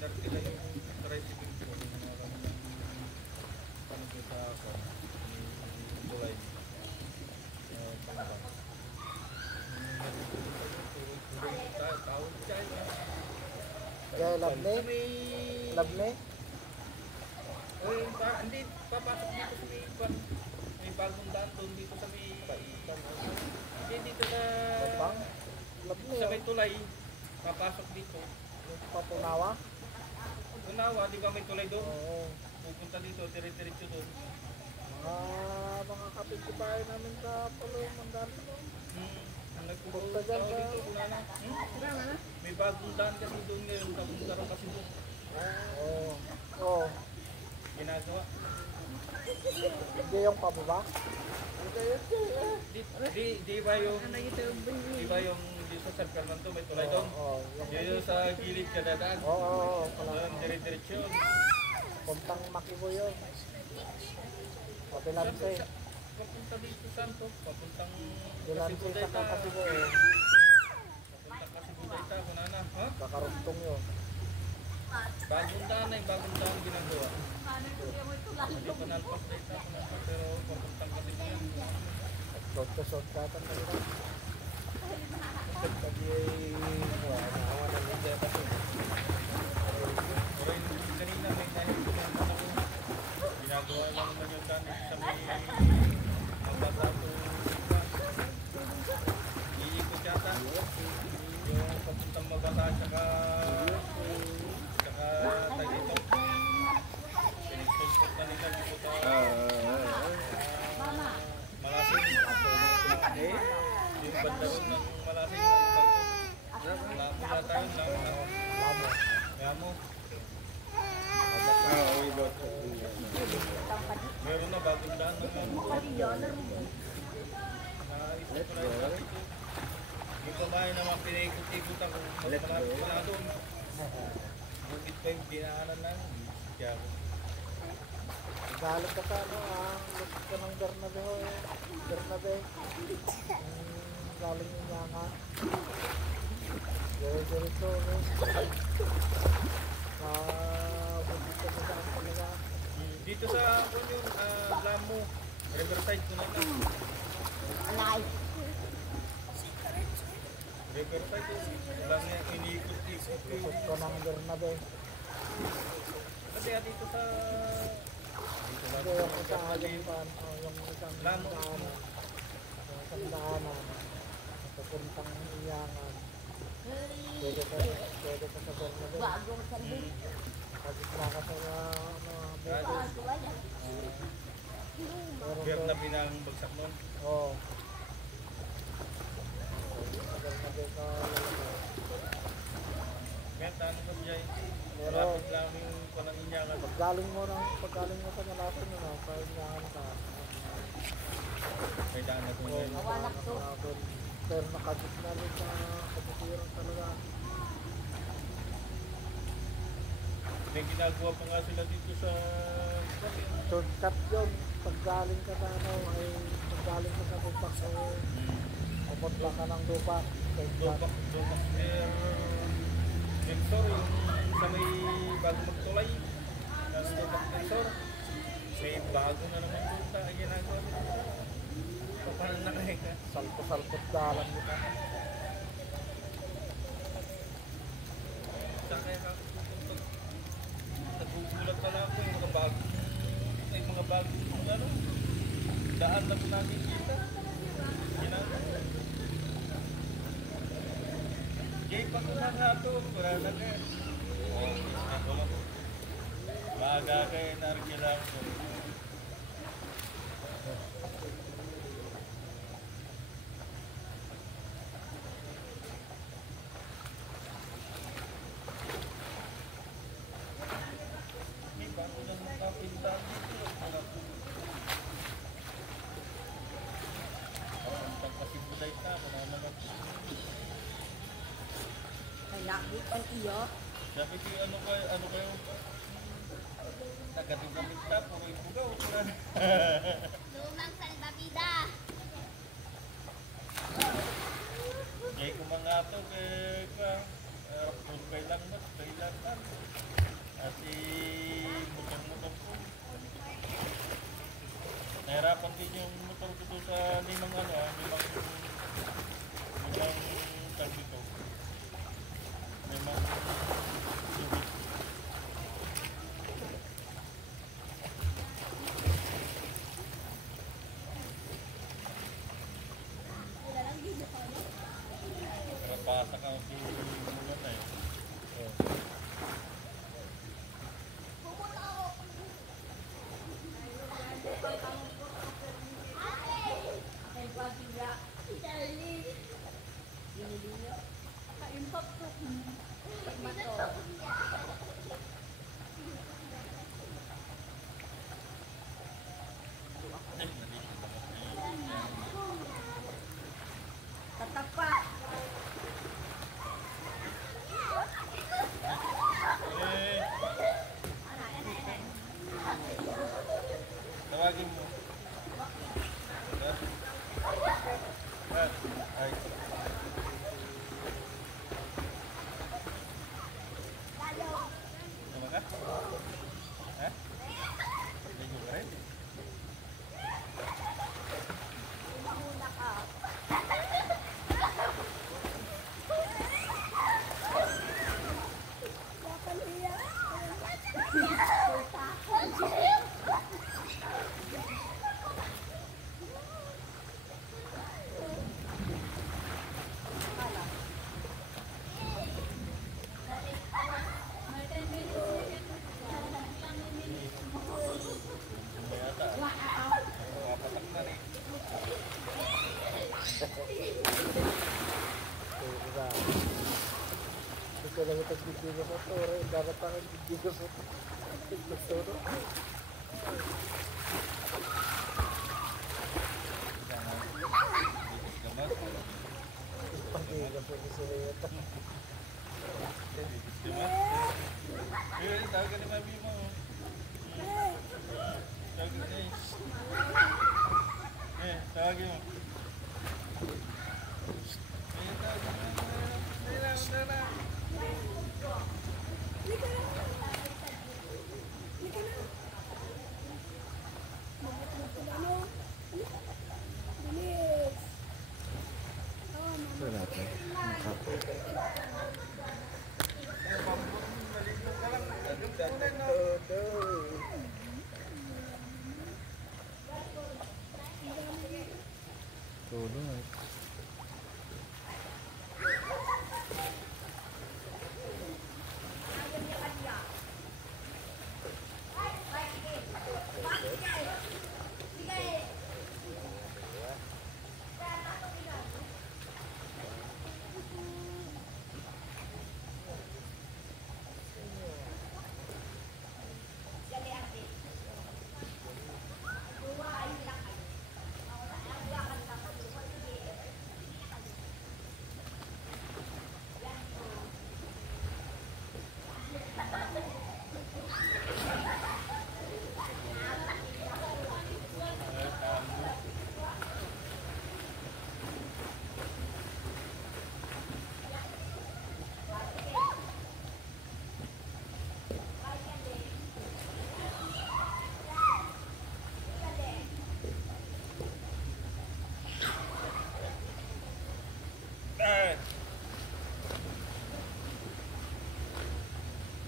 Nartila yung tricycle ko. Paano kita ako? Tulay. Pangabang. Tawag siya. Kaya labne? Labne? Hindi, papasok dito sa may iban. May bagong daan doon dito sa may... Hindi, dito na... Labne sa may tulay. Papasok dito. Papunawa? Punawa, di ba may tulay doon? Oo. Pupunta dito, dire-diretso doon. Mga kapitbahay namin sa Palong, Mandalo. Ang nagpupunta dyan dito, kunana. May bagong daan kasi doon ngayon, kapunta rin kasi doon. Oo. Oo. Ginagawa. Hindi yung pababa? Di ba yung dito sa San Fernando may tulay doon? Yung sa gilid ka dadaan. Oo. Doon, dire-diretso yun. Puntang Makibo yun. Papilanse. Papunta dito saan to? Papuntang Pilanse sa Kasibo eh. Papuntang Kasibudayta, kunana. Ha? Kakarugtong yun. Bagong daan na yung bagong daan ginagawa. Hindi pa nalpas dayta, kunana. Pero papuntang Kasibudayta. Short-shortatan na nila. Pagi ay naawa ng hindi kasi. Pero yung kanina may nahihingan ako. Ginagawa lang naman yung daan sa may magbabato. Iikot yata. Yung papuntang Mabata tsaka Tagito. Pinagsulpot na nila dito sa Malasing. Yung banda ron ng Malasing. Wala tayo lang. Kaya mo. Meron na bagong daan ng naisip ko na yung sabi ko. Yung kumain naman pinaikot-ikot ako. Mas malapit ko na doon. Bukit pa yung dinaanan lang. Kaya ako. Galit ka sa lukit ka ng Bernabe ho eh. Bernabe. Galing yung Yangan. Diretso eh. Bukit ka na saan talaga. Dito sa yung Lamo, Riverside ko na ito. Alay. Riverside ko. Lang yung iniikot-ikot ko. Lukit ka ng Bernabe. Kasi dito sa... Hindi yung isa yung isang Lamo. daanan. Yung isang daanan. Papuntang Yangan. Pwede ka sa Bernabe. Bagong sandin. Pagkita ka sa buko. Bernabe ng bagsak nun. Oo. Bernabe ka lalaki. Kaya tanong ko dyan, Pero- malapit lang yung pananginyangan. Paggaling mo sa nalasan mo na, pahingahan ka. May daan na kung Oo, yan. Awanak to. pero nakagit na rin sa kapitiran talaga. May ginagawa pa nga sila dito sa... Shortcut yun. Paggaling ka sa paggaling ka sa Dupak, pupunta ka ng Dupak. Dopak Tensor, yung sa may bago magtulay. Nasa Dopak Tensor. May bago na naman doon sa ginagawa nila. Paano na kayo ka? Salpo-salpot dalan kita. Saan kaya ka pupunta? Nagugulat na lang ako yung mga bagong ano, daan na po natin kita. Ginagawa. Jay, pa ko na nga ito. Wala na kayo. Ako lang. Maaga kayo narkilang ko. May bago ng kapintahan dito. Papuntang Kasibudayta. Wala naman. Ay, nakit ang iyo. Sabi ko, ano kayo? Taga-Dugamita, pugoy-pugaw. Lumang salbabida. Jay, kung mga ito, kaya Puro kailang mas, kailangan. At motor-motor ko. Nahirapan din yung motor ko doon sa limang tag dito. Limang subit. Pasa ka si Mulan na eh. Tatapa. Tawagin mo. Ay. Ano ka? Ha? Ligo ka rin? Patak na rin. Diba? Ito lang itong video mo ito. Dapat ang video mo ito. Pag-iiga po ni Sureta. Tawag ka ni Mami mo. Tawag ka ni. Tawagin mo. Tulong.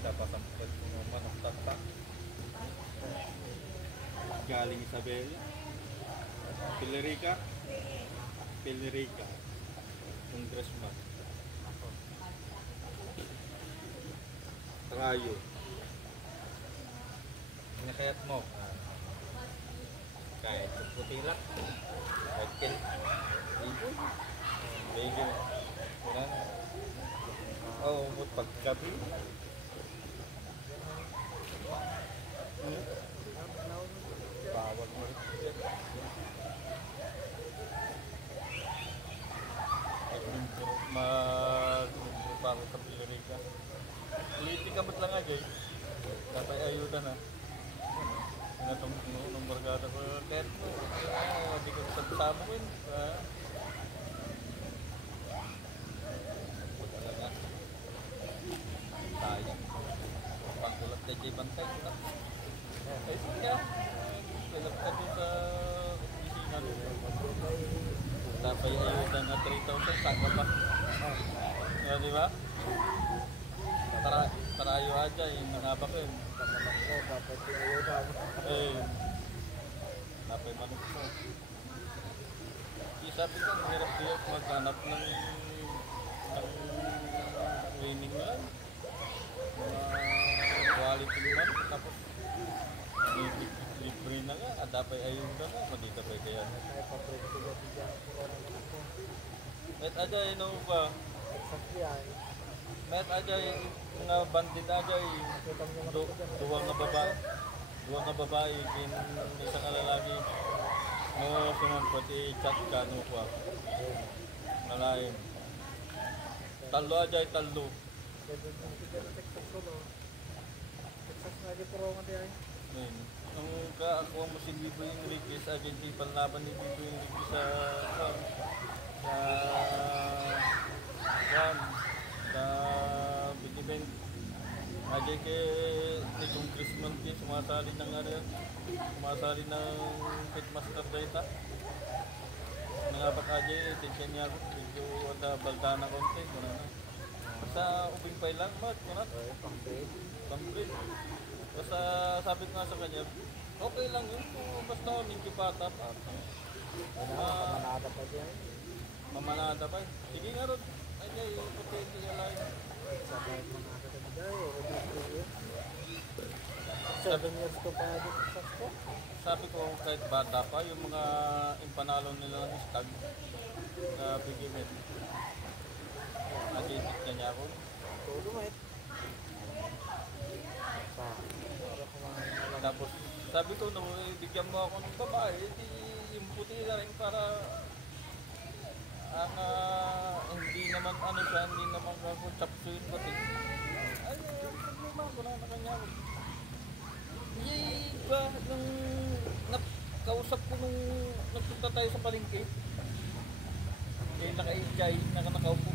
Dapat ang pagkat ng manok tatak. Galing Isabel. Pilerica. Congressman. Rayo. Pinakayat mo. Kahit putilak. Kahit kin. Bigil. Wala na. Oo, umot paggabi. Bawal mo rin. Mag-intro pa ako sa Pilarica. Politika ba't lang agay? Dapat ayuda na. Sinatong nung bargada ko. Kahit mo, hindi ko sagsama ko yun. Talaga. bantay ko na. Eh, siya. Pilap ka doon sa opisina nila. Tapos ayuda na 3,000, saka pa. Di ba? Tarayo aja, yung nangabak yun. Eh, napay manok mo. Sabi ko, hirap-hirap maghanap ng training lang. Quality naman. Tapos, libre na nga. At dapat ayun na nga. Madita pa kaya. Met aja yun ba? Met aja yung mga bandit aja yung duwa nga babae kin isang lalaki mo suman pati chat ka no ko malain talo aja talo ang ako mo si Bibo Enriquez agent di panlaban ni Bibo Enriquez sa big event aja ke itong Christmas ke sumasali ng sumasali ng pitmaster data nangabat aja tingnan niya ako medyo ada balda na konti basta ubing pa lang mat kunat complete basta sabi ko nga sa kanya okay lang yun basta medyo bata pa mamanada pa sige nga ron ay puti niya lang sabi ko kahit bata pa yung mga impanalo nila ng stag na big event natitik na niya ako tapos sabi ko nung bigyan mo ako ng babae yung puti na rin para hindi naman siya hindi naman ako chapsuin pati ay problema ko na kanya ba nung kausap ko nung nagpunta tayo sa palengke kaya naka-enjoy nakaupo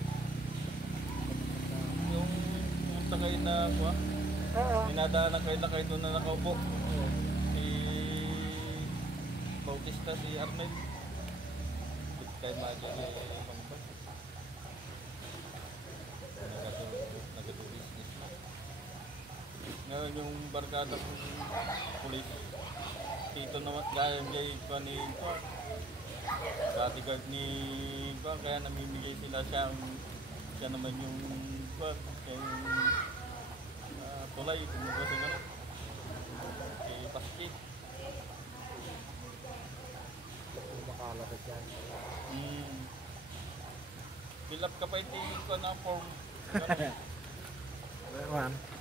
yung punta kayo na minadaanan kayo na kayo doon na nakaupo si Bautista si Arnel kay Maja nag-business na ngayon yung barkada ng pulis dito naman gaya pa ni bodyguard ni kaya namimigay sila siya naman yung tulay kumuha sa gano'n kay Paskit makalabas yan fill up ka pa yung tingin ko na form man